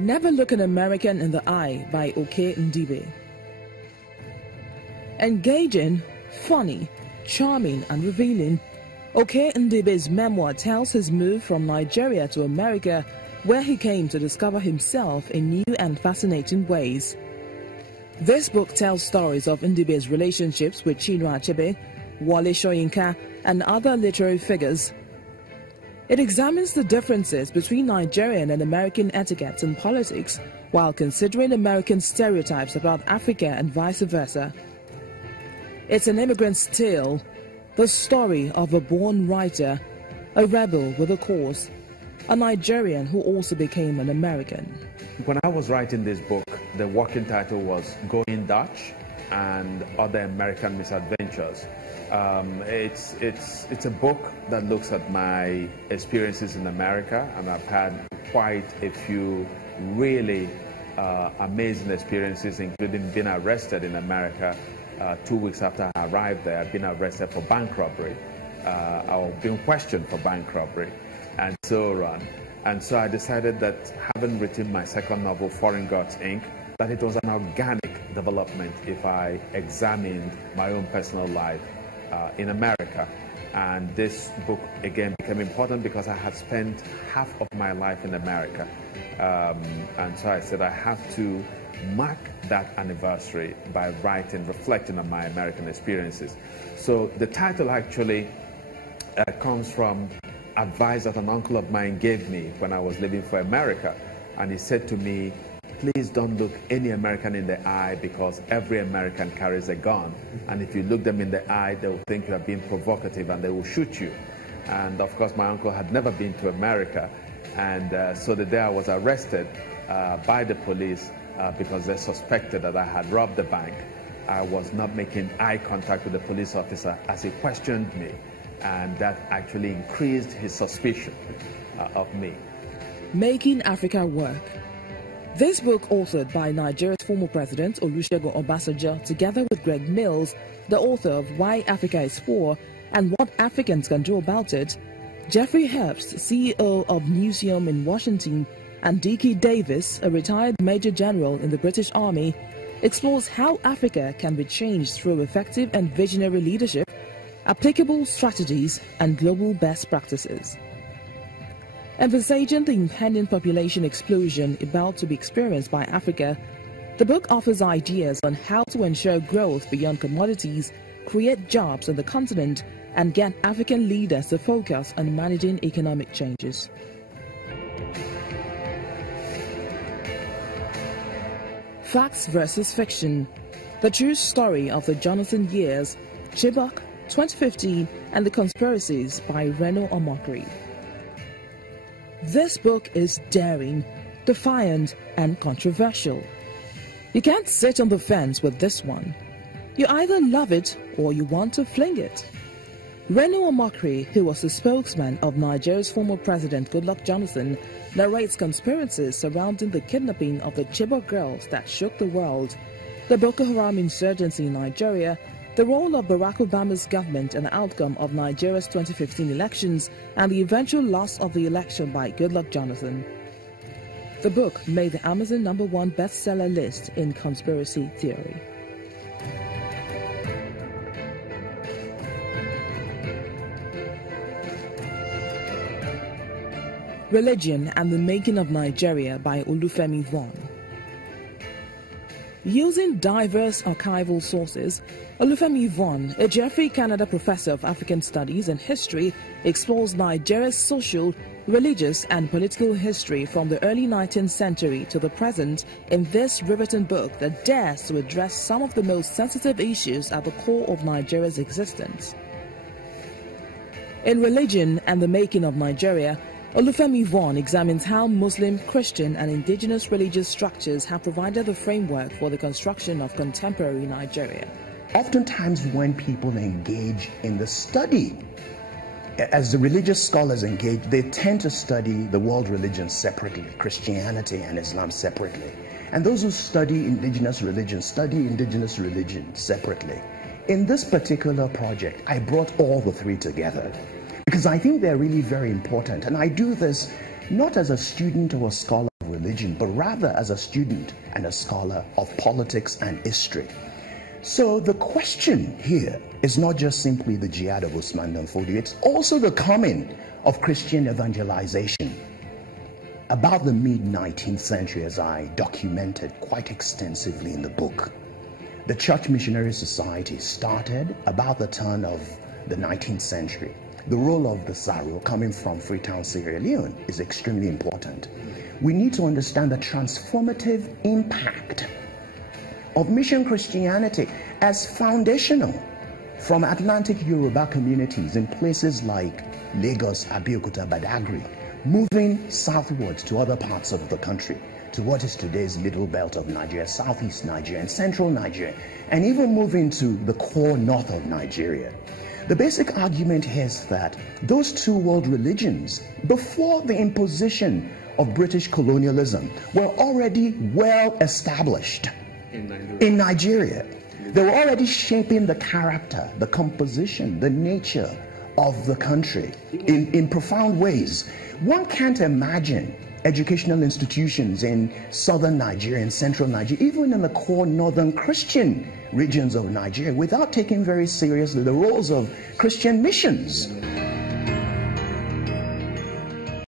Never Look an American in the Eye by Oke Ndibe. Engaging, funny, charming and revealing, Oke Ndibe's memoir tells his move from Nigeria to America, where he came to discover himself in new and fascinating ways. This book tells stories of Ndibe's relationships with Chinua Achebe, Wole Soyinka and other literary figures. It examines the differences between Nigerian and American etiquettes and politics, while considering American stereotypes about Africa and vice versa. It's an immigrant's tale, the story of a born writer, a rebel with a cause, a Nigerian who also became an American. When I was writing this book, the working title was Going Dutch and Other American Misadventures. It's a book that looks at my experiences in America, and I've had quite a few really amazing experiences, including being arrested in America 2 weeks after I arrived there. I've been arrested for bank robbery. I've been questioned for bank robbery, and so on. And so I decided that, having written my second novel, Foreign Gods, Inc., that it was an organic development if I examined my own personal life in America. And this book again became important because I had spent half of my life in America. And so I said I have to mark that anniversary by writing, reflecting on my American experiences. So the title actually comes from advice that an uncle of mine gave me when I was leaving for America. And he said to me, please don't look any American in the eye, because every American carries a gun. And if you look them in the eye, they will think you are being provocative and they will shoot you. And of course, my uncle had never been to America. And so the day I was arrested by the police because they suspected that I had robbed the bank, I was not making eye contact with the police officer as he questioned me. And that actually increased his suspicion of me. Making Africa Work. This book, authored by Nigeria's former president Olusegun Obasanjo, together with Greg Mills, the author of Why Africa is Poor and What Africans Can Do About It, Jeffrey Herbst, CEO of Newseum in Washington, and Dickie Davis, a retired Major General in the British Army, explores how Africa can be changed through effective and visionary leadership, applicable strategies, and global best practices. Envisaging the impending population explosion about to be experienced by Africa, the book offers ideas on how to ensure growth beyond commodities, create jobs on the continent, and get African leaders to focus on managing economic changes. Facts versus Fiction. The True Story of the Jonathan Years, Chibok, 2015, and the Conspiracies by Reno Omokri. This book is daring, defiant, and controversial. You can't sit on the fence with this one. You either love it or you want to fling it. Reno Omokri, who was the spokesman of Nigeria's former president Goodluck Jonathan, narrates conspiracies surrounding the kidnapping of the Chibok girls that shook the world, the Boko Haram insurgency in Nigeria, the role of Barack Obama's government and the outcome of Nigeria's 2015 elections, and the eventual loss of the election by Goodluck Jonathan. The book made the Amazon #1 bestseller list in conspiracy theory. Religion and the Making of Nigeria by Olufemi Vaughan. Using diverse archival sources, Olufemi Vaughan, a Jeffrey Canada Professor of African Studies and History, explores Nigeria's social, religious and political history from the early 19th century to the present in this riveting book that dares to address some of the most sensitive issues at the core of Nigeria's existence. In Religion and the Making of Nigeria, Olufemi Vaughan examines how Muslim, Christian and indigenous religious structures have provided the framework for the construction of contemporary Nigeria. Oftentimes when people engage in the study, as the religious scholars engage, they tend to study the world religions separately, Christianity and Islam separately. And those who study indigenous religion separately. In this particular project, I brought all the three together, because I think they're really very important. And I do this not as a student or a scholar of religion, religion, but rather as a student and a scholar of politics and history. So the question here is not just simply the jihad of Usman bin Fodio, it's also the coming of Christian evangelization. About the mid-19th century, as I documented quite extensively in the book, the Church Missionary Society started about the turn of the 19th century. The role of the Saro coming from Freetown, Sierra Leone is extremely important. We need to understand the transformative impact of mission Christianity as foundational from Atlantic Yoruba communities in places like Lagos, Abeokuta, Badagry, moving southwards to other parts of the country, to what is today's middle belt of Nigeria, southeast Nigeria, and central Nigeria, and even moving to the core north of Nigeria. The basic argument here is that those two world religions, before the imposition of British colonialism, were already well established in Nigeria. They were already shaping the character, the composition, the nature of the country in profound ways. One can't imagine educational institutions in southern Nigeria and central Nigeria, even in the core northern Christian regions of Nigeria, without taking very seriously the roles of Christian missions.